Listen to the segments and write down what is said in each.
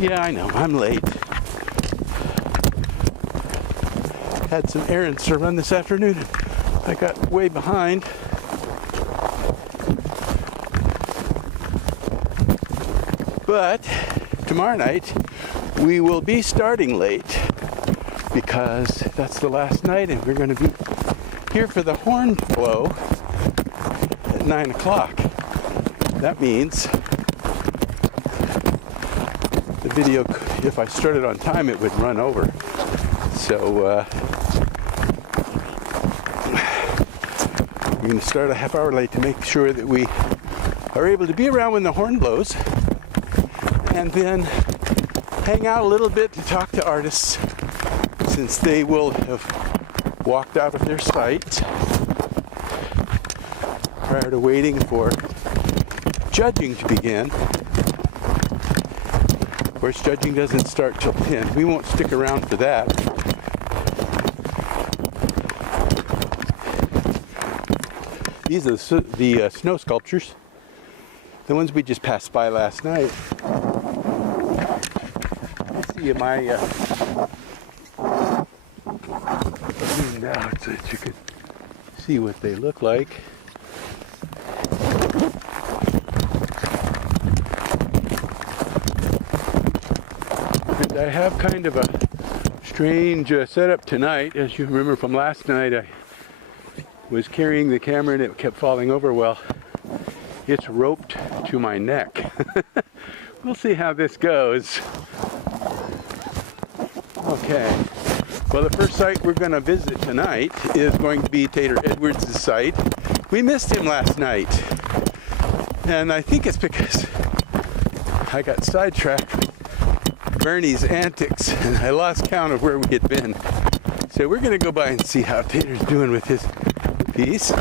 Yeah, I know, I'm late. Had some errands to run this afternoon. I got way behind. But tomorrow night we will be starting late because that's the last night and we're going to be here for the horn blow at 9 o'clock. That means the video, if I started on time, it would run over. So we're going to start a half hour late to make sure that we are able to be around when the horn blows, and then hang out a little bit to talk to artists since they will have walked out of their site prior to waiting for judging to begin. Of course, judging doesn't start till 10. We won't stick around for that. These are the snow sculptures, the ones we just passed by last night. See my zoomed out so that you could see what they look like. And I have kind of a strange setup tonight. As you remember from last night, I was carrying the camera and it kept falling over. Well, it's roped to my neck. We'll see how this goes. Okay. Well, the first site we're going to visit tonight is going to be Tater Edwards' site. We missed him last night. And I think it's because I got sidetracked with Bernie's antics and I lost count of where we had been. So we're going to go by and see how Tater's doing with his piece.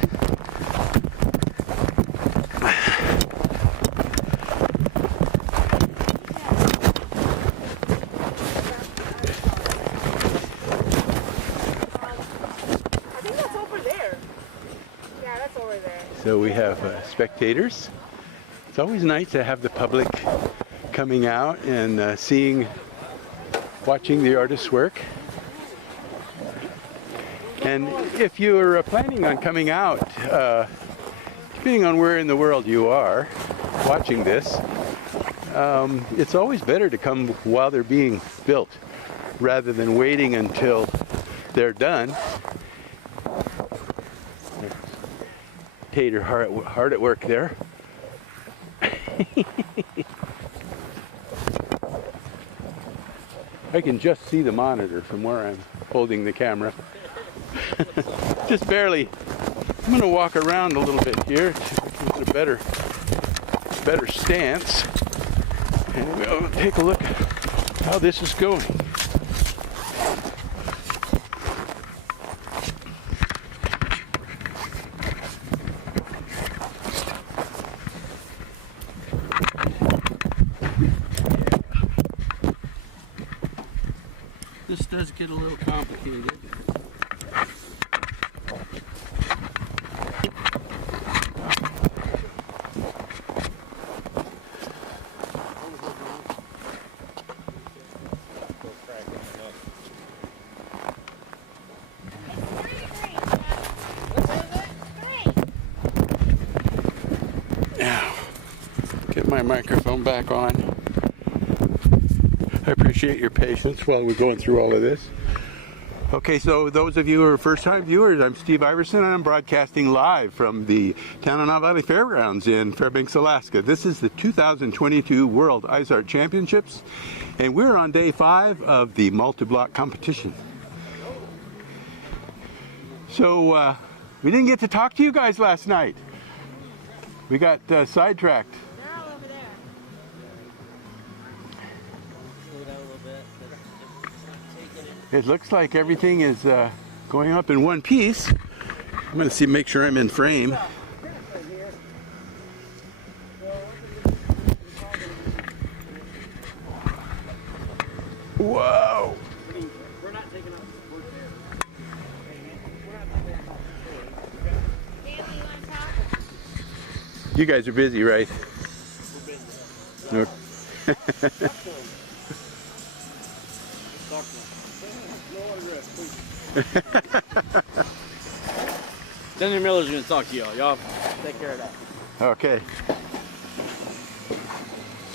So we have spectators. It's always nice to have the public coming out and watching the artist's work. And if you're planning on coming out, depending on where in the world you are watching this, it's always better to come while they're being built rather than waiting until they're done. Tater hard at work there. I can just see the monitor from where I'm holding the camera. Just barely. I'm going to walk around a little bit here to get a better stance. And we'll take a look at how this is going. This does get a little complicated. Now, get my microphone back on. I appreciate your patience while we're going through all of this. Okay, so those of you who are first-time viewers, I'm Steve Iverson, and I'm broadcasting live from the Tanana Valley Fairgrounds in Fairbanks, Alaska. This is the 2022 World Ice Art Championships, and we're on day 5 of the multi-block competition. So, we didn't get to talk to you guys last night. We got sidetracked. It looks like everything is going up in one piece. I'm going to make sure I'm in frame. Whoa! You guys are busy, right? We're busy. Senator Miller's gonna talk to y'all. Y'all take care of that. Okay.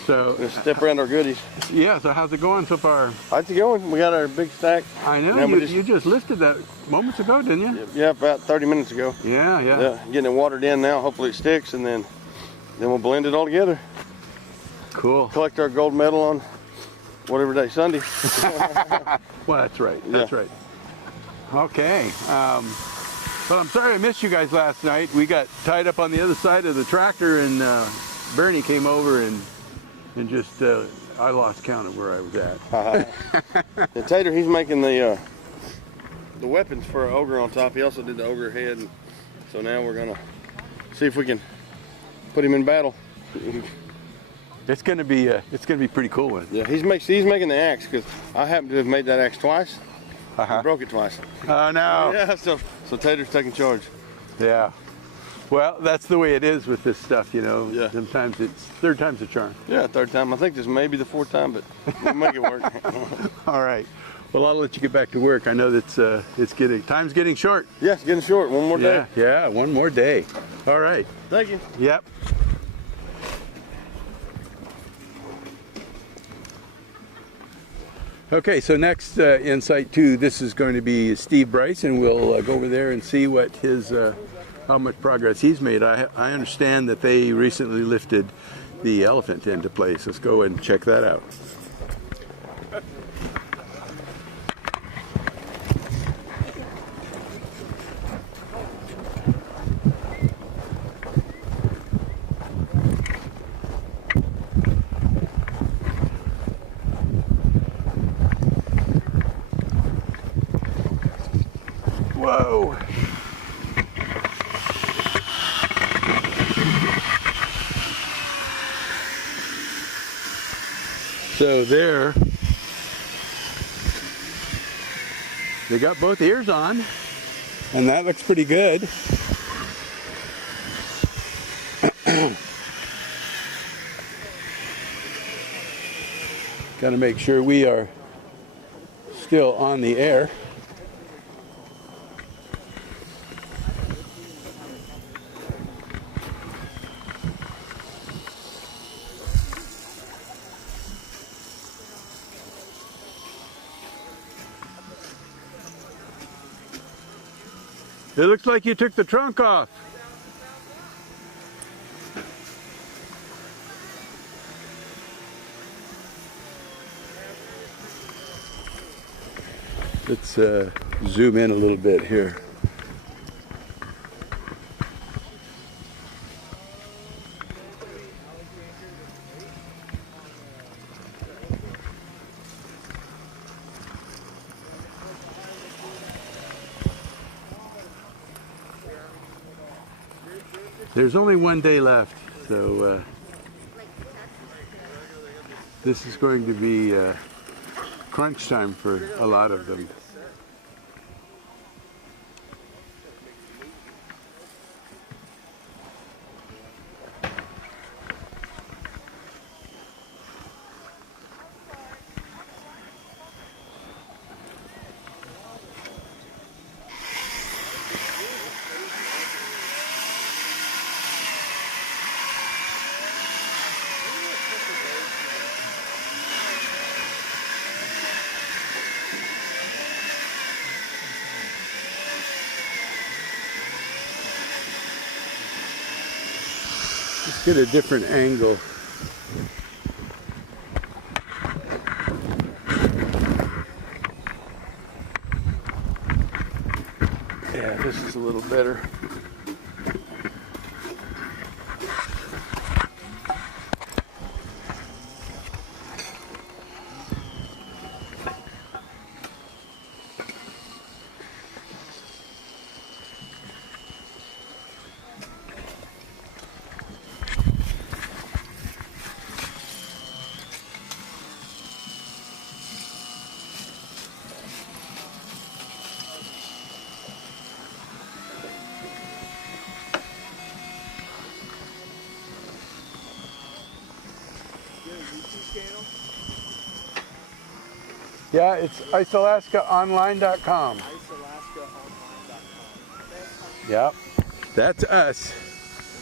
So Let's step around our goodies. yeah, so how's it going so far? How's it going? We got our big stack. I know, Now you just lifted that moments ago, didn't you? Yeah, about 30 minutes ago. Yeah. Getting it watered in now. Hopefully it sticks, and then we'll blend it all together. Cool. Collect our gold medal on whatever day, Sunday. Well, that's right. That's right. Okay. But I'm sorry I missed you guys last night. We got tied up on the other side of the tractor, and Bernie came over and just I lost count of where I was at. The Tater, he's making the weapons for our ogre on top. He also did the ogre head, and so now we're gonna see if we can put him in battle. It's gonna be pretty cool one. Yeah, he's making the axe, because I happen to have made that axe twice. Uh-huh. I broke it twice. Oh no. Yeah, so Tater's taking charge. Yeah. Well, that's the way it is with this stuff, you know. Yeah. Sometimes it's third time's a charm. Yeah, third time. I think this may be the fourth time, but we'll make it work. All right. Well, I'll let you get back to work. I know that time's getting short. Yeah, it's getting short. One more day. Yeah, one more day. All right. Thank you. Yep. Okay, so next in Site 2, this is going to be Steve Bryce, and we'll go over there and see what how much progress he's made. I understand that they recently lifted the elephant into place. Let's go and check that out. Whoa! So there, they got both ears on, and that looks pretty good. Got to make sure we are still on the air. It looks like you took the trunk off. Let's zoom in a little bit here. There's only one day left, so this is going to be crunch time for a lot of them. Let's get a different angle. Yeah, this is a little better. Yeah, it's IceAlaskaOnline.com. Yep. That's us.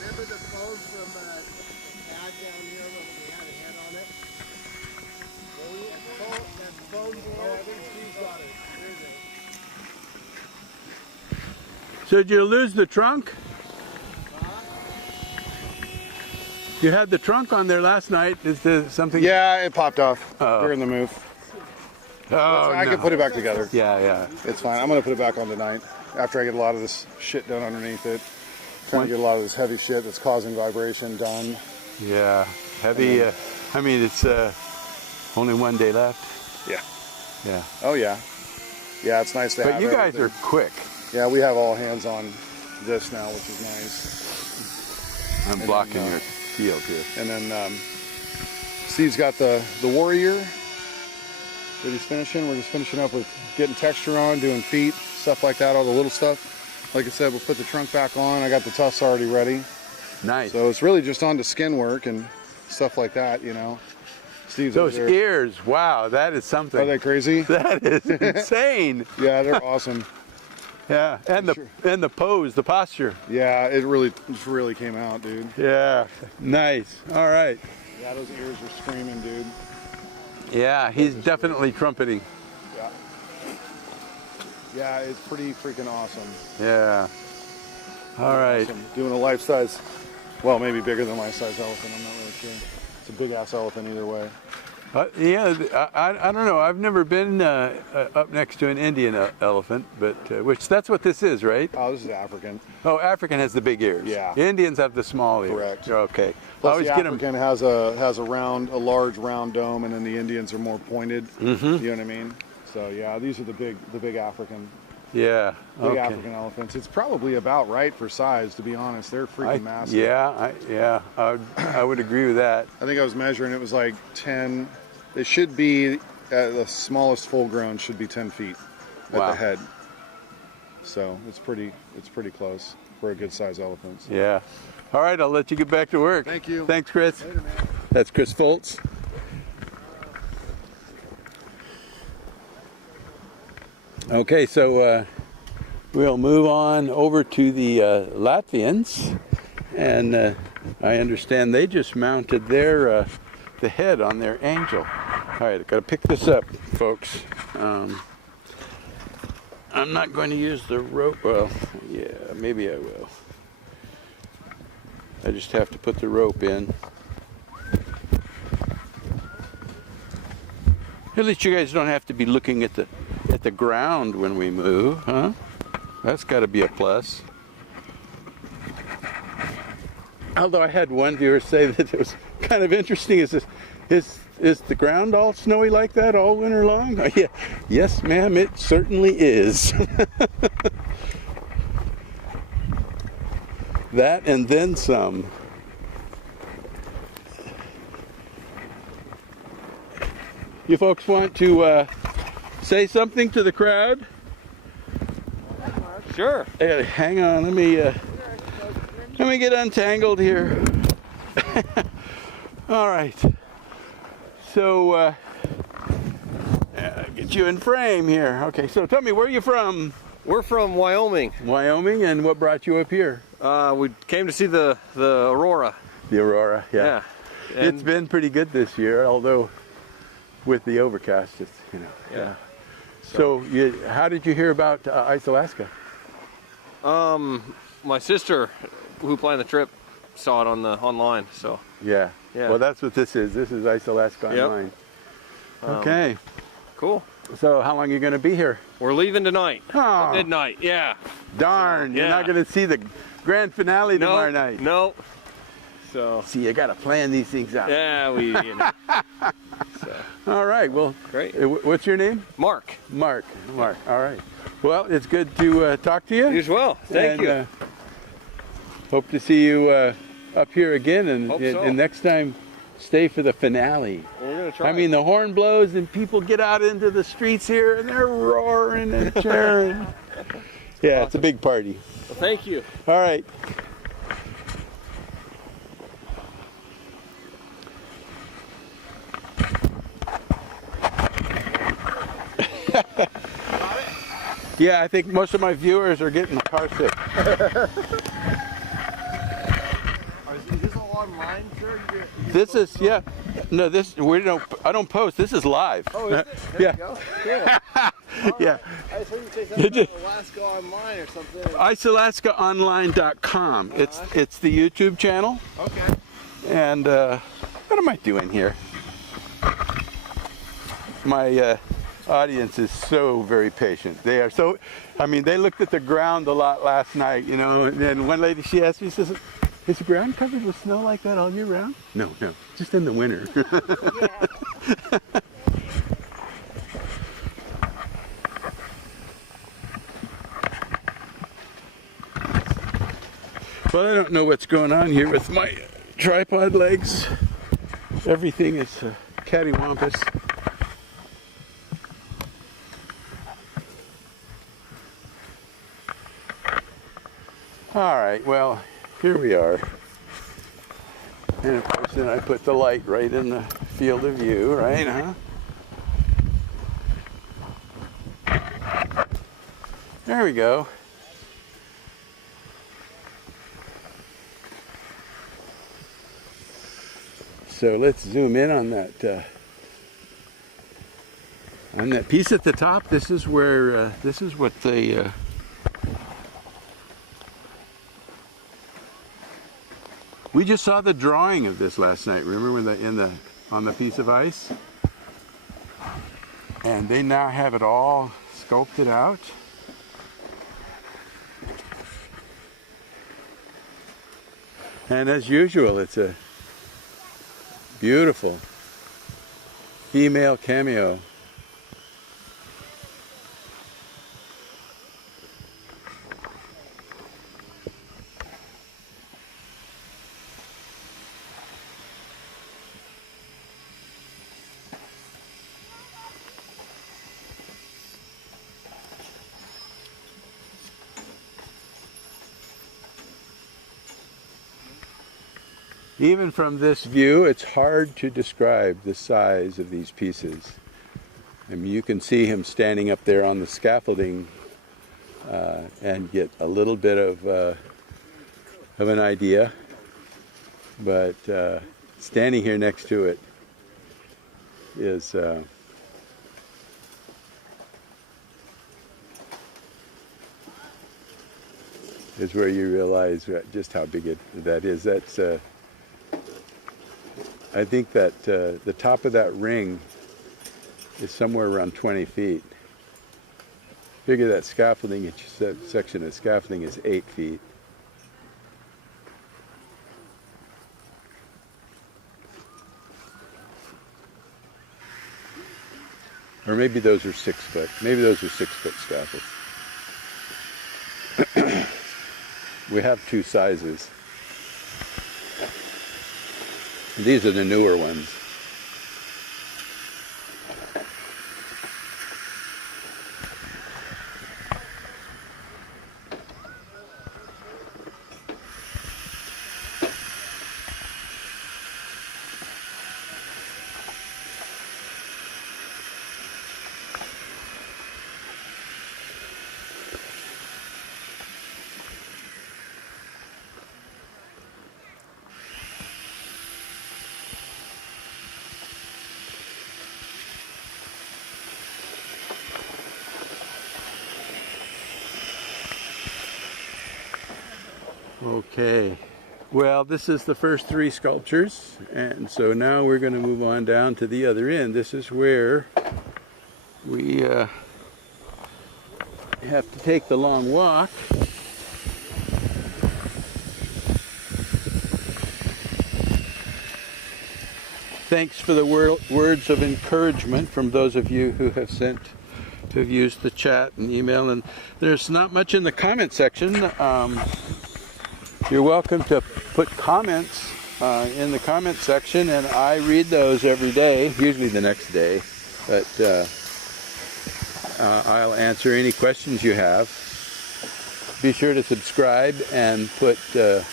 Remember the phone from the pad down here when we had a head on it? That phone board? Oh, I think she's got it. There's it. So did you lose the trunk? You had the trunk on there last night. Is there something? Yeah, it popped off Oh. during the move. Oh, I no. can put it back together. Yeah, yeah. It's fine. I'm gonna put it back on tonight after I get a lot of this shit done underneath it. Trying to get a lot of this heavy shit that's causing vibration done. Yeah. Heavy. I mean, it's only one day left. Yeah. Yeah. Oh yeah. Yeah, it's nice to have. But you guys everything. are quick. Yeah, we have all hands on this now, which is nice. I'm And blocking then, your field here. And then Steve's got the Warrior that he's finishing. We're just finishing up with getting texture on, doing feet, stuff like that, all the little stuff. Like I said, we'll put the trunk back on. I got the tufts already ready. Nice. So it's really just on to skin work and stuff like that, you know. Steve's Those over there. ears, wow, that is something. Are they crazy? That is insane. Yeah, they're awesome. Yeah, and the pose, the posture. Yeah, it really came out, dude. Yeah, nice. All right. Yeah, those ears are screaming, dude. Yeah, he's definitely trumpeting. Yeah. Yeah, it's pretty freaking awesome. Yeah. All right. Awesome. Doing a life size, well, maybe bigger than life size elephant. I'm not really sure. It's a big ass elephant either way. Yeah, I don't know. I've never been up next to an Indian elephant, but that's what this is, right? Oh, this is African. Oh, African has the big ears. Yeah. Indians have the small ears. Correct. Okay. Plus I always the get 'em- African has a large round dome, and then the Indians are more pointed. Mm-hmm. You know what I mean? So yeah, these are the big African. Yeah. Big Okay. African elephants. It's probably about right for size, to be honest. They're freaking massive. I would agree with that. I think I was measuring. It was like 10. They should be the smallest full grown should be 10 feet at Wow. the head. So it's pretty close for a good size elephant. So. Yeah. All right, I'll let you get back to work. Thank you. Thanks, Chris. Later, man. That's Chris Foltz. Okay, so we'll move on over to the Latvians, and I understand they just mounted their the head on their angel. All right, I've got to pick this up, folks. I'm not going to use the rope. Well, yeah, maybe I will. I just have to put the rope in. At least you guys don't have to be looking at the ground when we move, huh? That's got to be a plus. Although I had one viewer say that it was kind of interesting. Is the ground all snowy like that all winter long? Oh, yeah. Yes, ma'am, it certainly is. That and then some. You folks want to say something to the crowd? Sure. Hey, hang on, let me get untangled here. All right. So get you in frame here. Okay. So tell me, where are you from? We're from Wyoming. Wyoming, and what brought you up here? We came to see the aurora. The aurora. Yeah. And It's been pretty good this year, although with the overcast, it's Yeah. So how did you hear about Ice Alaska? My sister, who planned the trip, saw it on online. So Yeah. Yeah. Well, that's what this is. This is Ice Alaska Yep. Online. Okay. cool. So how long are you going to be here? We're leaving tonight. Oh, Midnight. Yeah. darn. You're not Yeah. going to see the grand finale No. tomorrow night. No. So See, you got to plan these things out. yeah, we. So, All right. Well, great. What's your name? Mark. Mark. Mark. All right. Well, it's good to talk to you. You as well. Thank And, you. Hope to see you up here again, and, Hope and, so. and next time, stay for the finale. We're gonna try. I mean, the horn blows and people get out into the streets here and they're roaring and cheering. Yeah, it's a big party. Well, thank you. All right. Yeah, I think most of my viewers are getting car sick. Is this all online, sir? This is, yeah. No, this I don't post. This is live. Oh, is it? There Yeah. you go. Cool. Yeah. I just heard you say something about Alaska Online or something. IceAlaskaOnline.com. It's the YouTube channel. Okay. And what am I doing here? My audience is so very patient. They are so, I mean, they looked at the ground a lot last night, you know, and then one lady, she asked me, she says, is the ground covered with snow like that all year round? No, no, just in the winter. Well, I don't know what's going on here with my tripod legs. Everything is cattywampus. All right, well, here we are. And of course, then I put the light right in the field of view, right, huh? There we go. So let's zoom in on that piece at the top. This is where this is what they we just saw the drawing of this last night. Remember when on the piece of ice? And they now have it all sculpted out. And as usual, it's a beautiful female cameo. Even from this view, it's hard to describe the size of these pieces. I mean, you can see him standing up there on the scaffolding and get a little bit of an idea. But standing here next to it is where you realize just how big that is. That's I think that the top of that ring is somewhere around 20 feet. Figure that scaffolding, each section of scaffolding is 8 feet. Or maybe those are 6 foot. Maybe those are 6 foot scaffolds. We have 2 sizes. These are the newer ones. Okay, well, this is the first 3 sculptures, and so now we're going to move on down to the other end. This is where we have to take the long walk. Thanks for the words of encouragement from those of you who have used the chat and email, and there's not much in the comment section. You're welcome to put comments in the comment section, and I read those every day, usually the next day, but I'll answer any questions you have. Be sure to subscribe and click the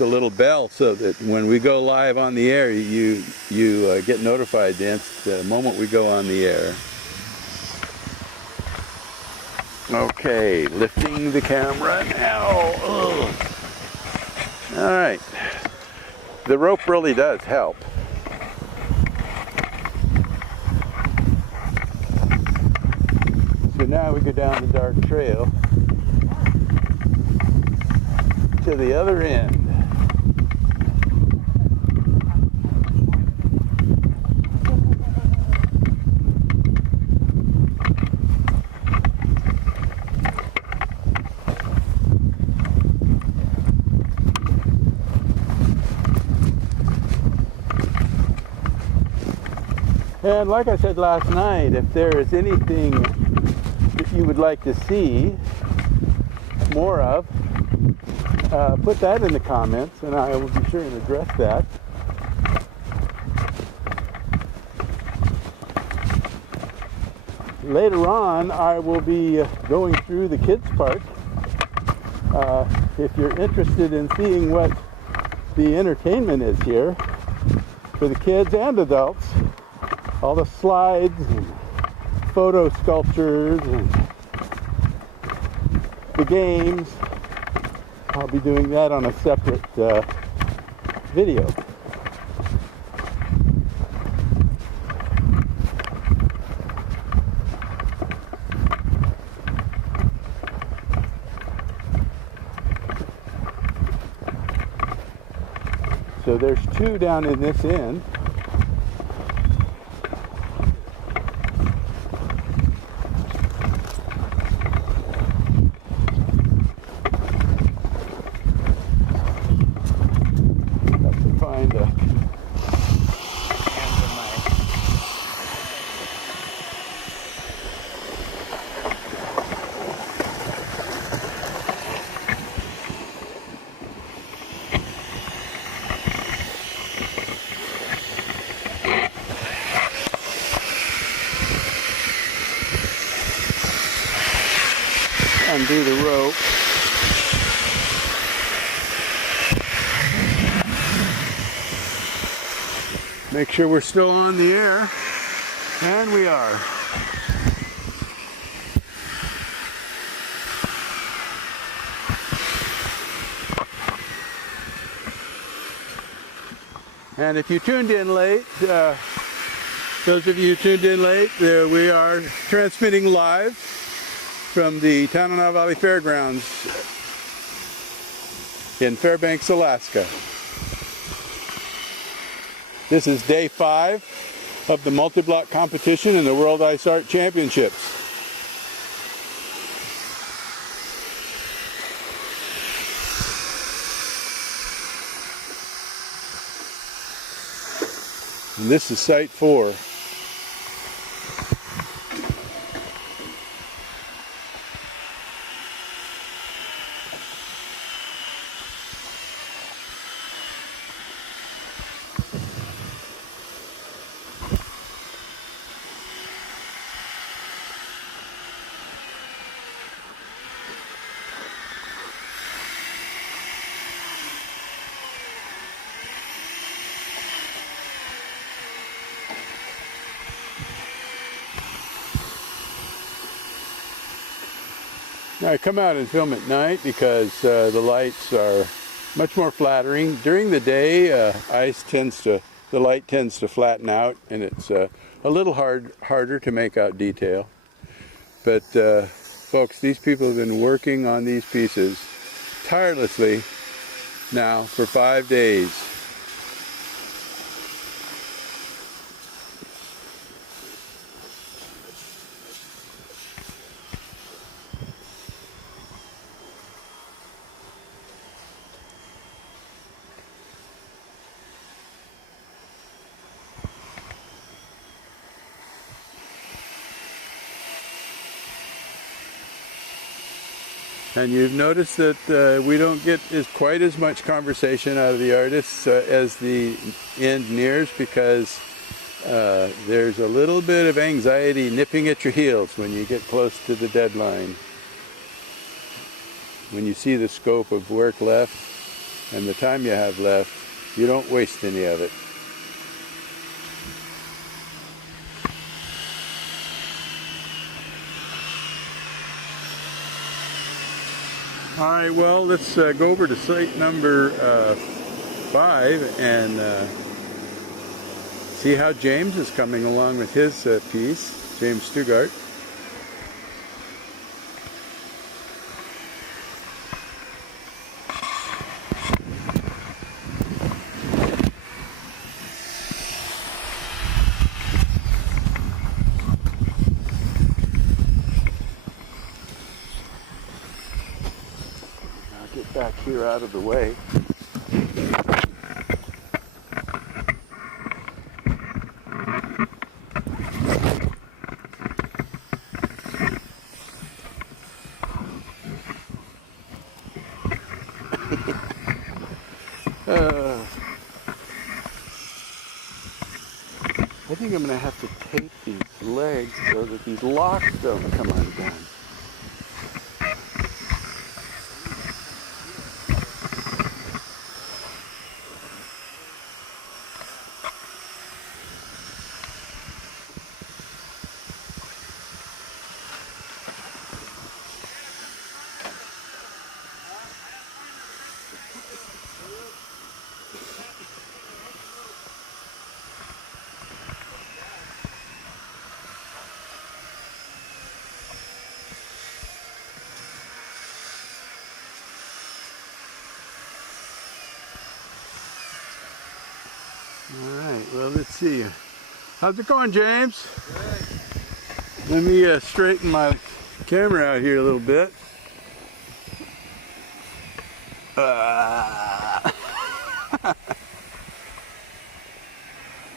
little bell so that when we go live on the air, you get notified the moment we go on the air. Okay, lifting the camera now. Ugh. All right. The rope really does help. So now we go down the dark trail to the other end. And like I said last night, if there is anything that you would like to see more of, put that in the comments and I will be sure to address that. Later on, I will be going through the kids' park. If you're interested in seeing what the entertainment is here for the kids and adults, all the slides and photo sculptures and the games, I'll be doing that on a separate video. So there's two down in this end. Undo the rope. Make sure we're still on the air, and we are. And if you tuned in late, those of you who tuned in late, we are transmitting live from the Tanana Valley Fairgrounds in Fairbanks, Alaska. This is day 5 of the multi-block competition in the World Ice Art Championships. And this is site 4. Now I come out and film at night because the lights are much more flattering. During the day, the light tends to flatten out, and it's a little harder to make out detail. But folks, these people have been working on these pieces tirelessly now for 5 days. And you've noticed that we don't get quite as much conversation out of the artists as the end nears, because there's a little bit of anxiety nipping at your heels when you get close to the deadline. When you see the scope of work left and the time you have left, you don't waste any of it. All right, well, let's go over to site number 5 and see how James is coming along with his piece, James Stugart. I'll get back here out of the way. I think I'm going to have to tape these legs so that these locks don't come undone. All right, well, let's see. How's it going, James? Good. Let me straighten my camera out here a little bit. I'm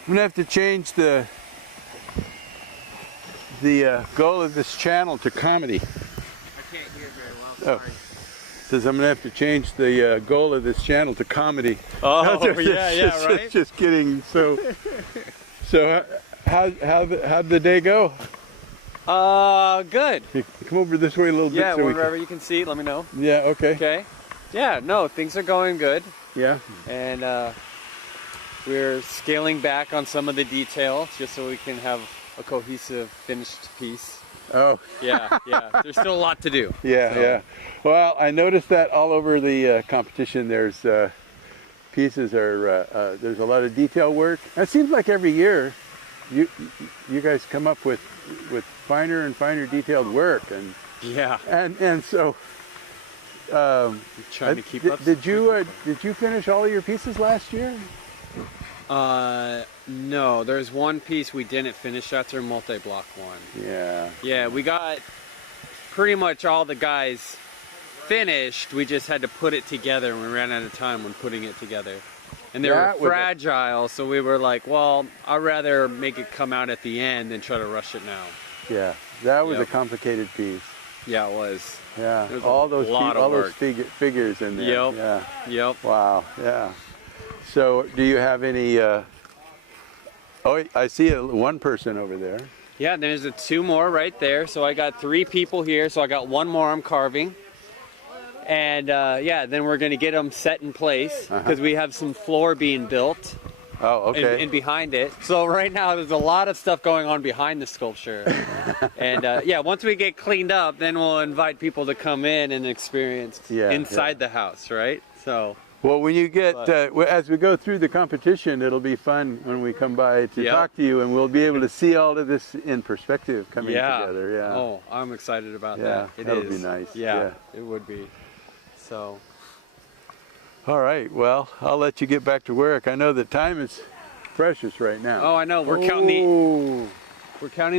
gonna have to change the goal of this channel to comedy. I can't hear very well, sorry. Says I'm gonna have to change the goal of this channel to comedy. Oh, yeah, right? Just kidding. So how'd the day go? Good. Come over this way a little bit. Yeah, so wherever you can see, let me know. Yeah, okay. Okay. Yeah, no, things are going good. Yeah. And we're scaling back on some of the details just so we can have a cohesive finished piece. Oh. Yeah. There's still a lot to do. Yeah, so. yeah. Well, I noticed that all over the competition there's pieces are, there's a lot of detail work. It seems like every year you guys come up with finer and finer detailed work. And Yeah. And so Trying to keep up. did you finish all of your pieces last year? No, there's one piece we didn't finish. That's our multi-block one. Yeah. Yeah, we got pretty much all the guys finished. We just had to put it together, and we ran out of time when putting it together. And they were fragile, so we were like, well, I'd rather make it come out at the end than try to rush it now. Yeah, that was a complicated piece. Yeah, it was. Yeah, There's all those figures in there. Yep. Yeah. Yep. Wow. Yeah. So, do you have any? Oh, I see one person over there. Yeah, there's two more right there. So I got 3 people here. So I got one more I'm carving. And yeah, then we're going to get them set in place because we have some floor being built. Oh, okay. And behind it. So right now there's a lot of stuff going on behind the sculpture. And yeah, once we get cleaned up, then we'll invite people to come in and experience inside the house, right? So. Well, when you get, as we go through the competition, it'll be fun when we come by to talk to you, and we'll be able to see all of this in perspective coming together. Yeah. Oh, I'm excited about that. That'll be nice. Yeah, it would be. So. All right. Well, I'll let you get back to work. I know the time is precious right now. Oh, I know. We're counting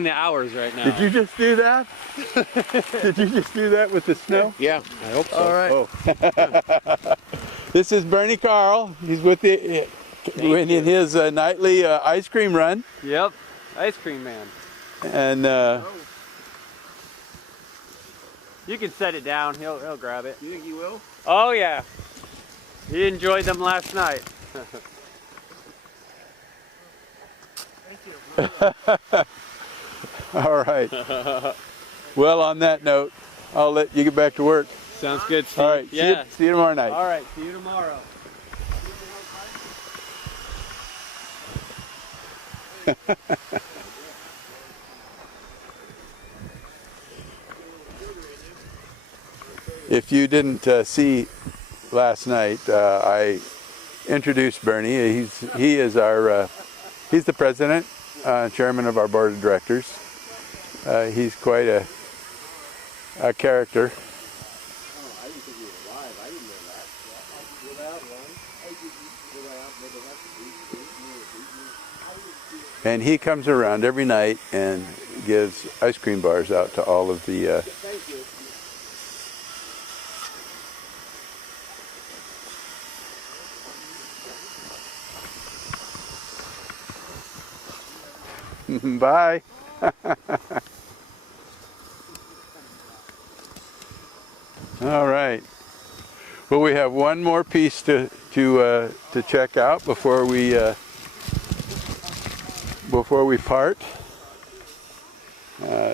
the hours right now. Did you just do that? Did you just do that with the snow? Yeah, I hope so. All right. Oh. This is Bernie Carl. He's with in his nightly ice cream run. Yep, ice cream man. And you can set it down. He'll grab it. You think he will? Oh yeah. He enjoyed them last night. All right. Well, on that note, I'll let you get back to work. Sounds good, Steve. All right. Yeah. See you tomorrow night. All right. See you tomorrow. If you didn't see last night, I introduced Bernie. He is our he's the president, chairman of our board of directors. He's quite a character. And he comes around every night and gives ice cream bars out to all of the bye. All right. Well, we have one more piece to check out before we part.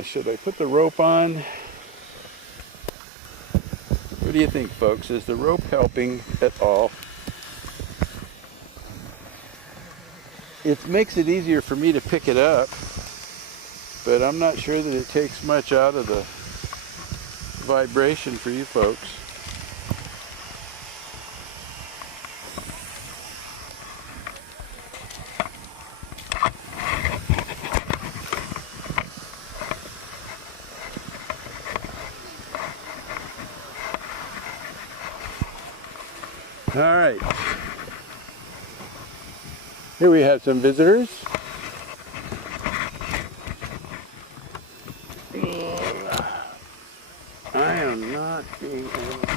Should I put the rope on? What do you think, folks? Is the rope helping at all? It makes it easier for me to pick it up, but I'm not sure that it takes much out of the vibration for you folks. All right. Here we have some visitors. I am not being able to...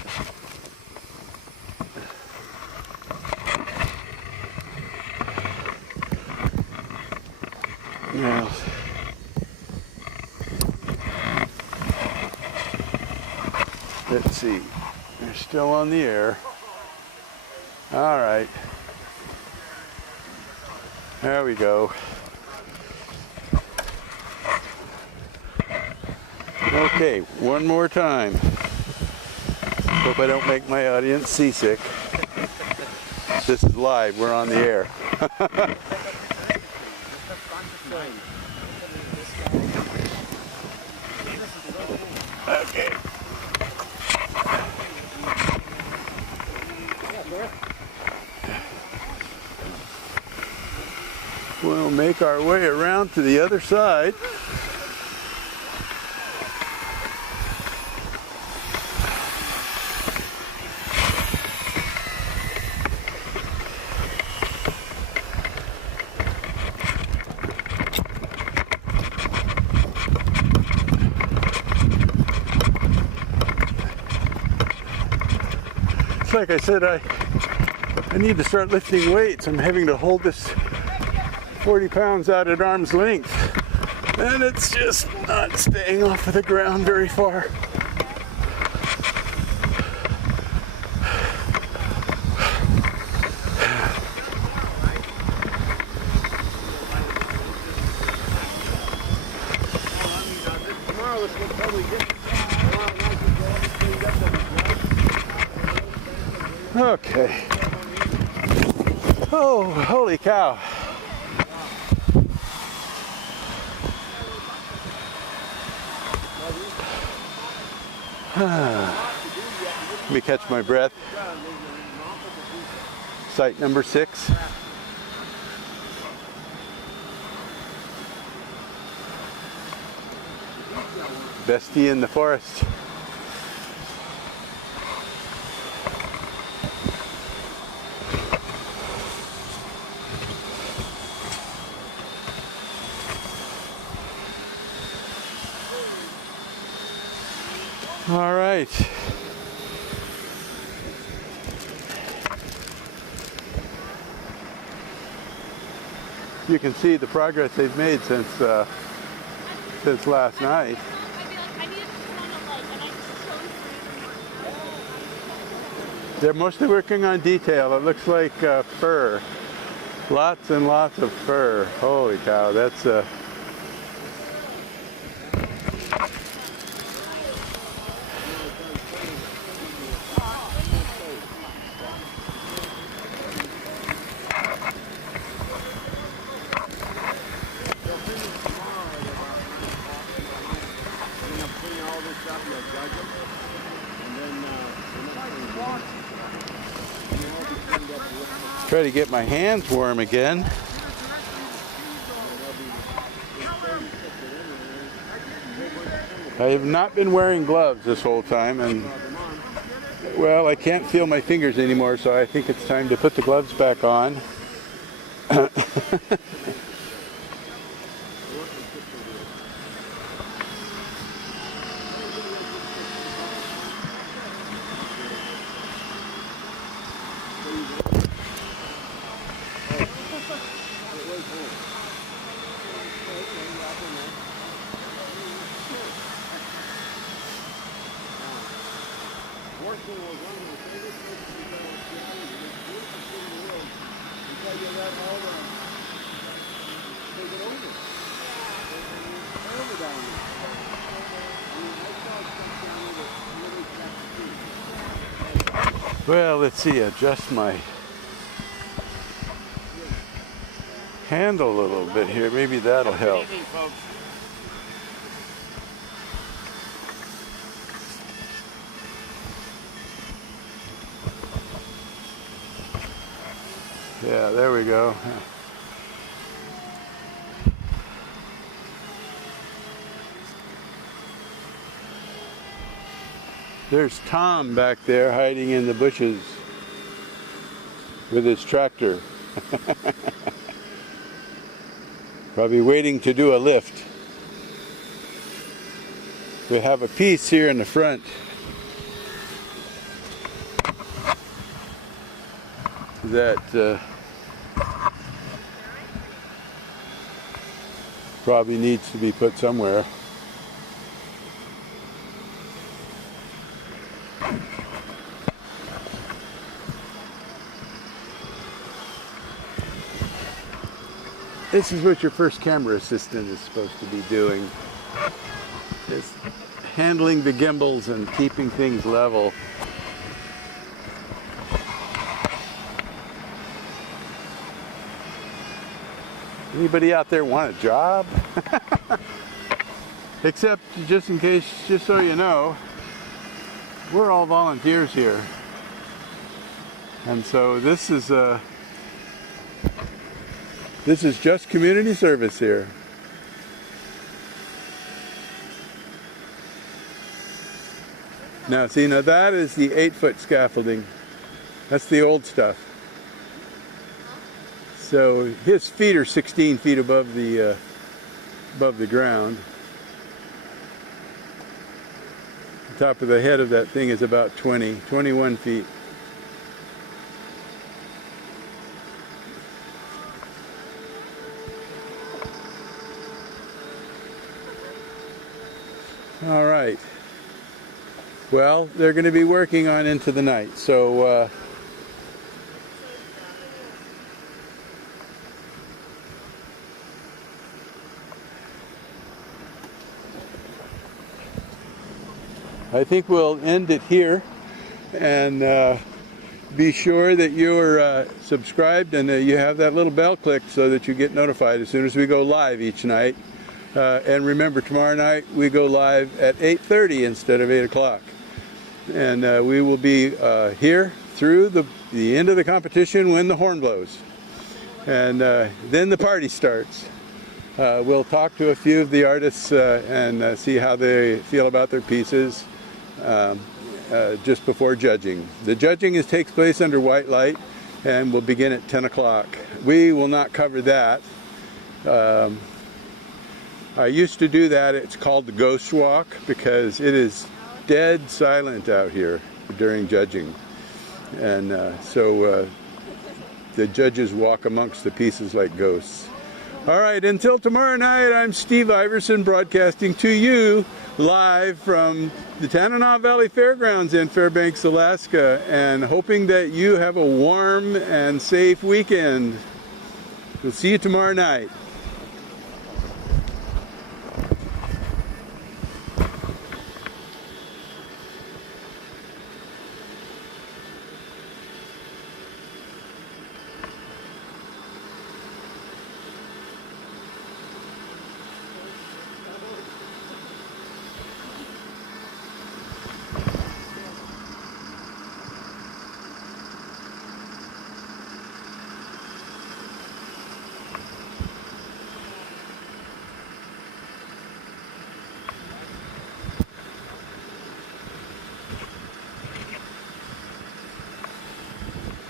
Now, let's see. They're still on the air. All right. There we go. Okay, one more time. Hope I don't make my audience seasick. This is live, we're on the air. Okay. We'll make our way around to the other side. It's like I said, I need to start lifting weights. I'm having to hold this 40 pounds out at arm's length, and it's just not staying off of the ground very far. Okay. Oh, holy cow. Let me catch my breath. Site number 6. Bestie in the forest. All right. You can see the progress they've made since last night. They're mostly working on detail. It looks like fur. Lots and lots of fur. Holy cow, that's all this stuff, you'll judge them, and then Try to get my hands warm again. I have not been wearing gloves this whole time, and well, I can't feel my fingers anymore, so I think it's time to put the gloves back on. Well, let's see, adjust my handle a little bit here. Maybe that'll help. Yeah, there we go. There's Tom back there hiding in the bushes with his tractor. Probably waiting to do a lift. We have a piece here in the front that probably needs to be put somewhere. This is what your first camera assistant is supposed to be doing. Is handling the gimbals and keeping things level. Anybody out there want a job? Except, just in case, just so you know, we're all volunteers here. And so this is just community service here. Now see, now that is the 8-foot scaffolding. That's the old stuff. So his feet are 16 feet above the ground. The top of the head of that thing is about 21 feet. All right. Well, they're going to be working on into the night, so I think we'll end it here, and be sure that you're subscribed and you have that little bell clicked so that you get notified as soon as we go live each night. And remember, tomorrow night we go live at 8:30 instead of 8 o'clock. And we will be here through the end of the competition when the horn blows. And then the party starts. We'll talk to a few of the artists and see how they feel about their pieces just before judging. The judging takes place under white light and will begin at 10 o'clock. We will not cover that. I used to do that. It's called the ghost walk because it is dead silent out here during judging. And so the judges walk amongst the pieces like ghosts. All right, until tomorrow night, I'm Steve Iverson broadcasting to you live from the Tanana Valley Fairgrounds in Fairbanks, Alaska, and hoping that you have a warm and safe weekend. We'll see you tomorrow night.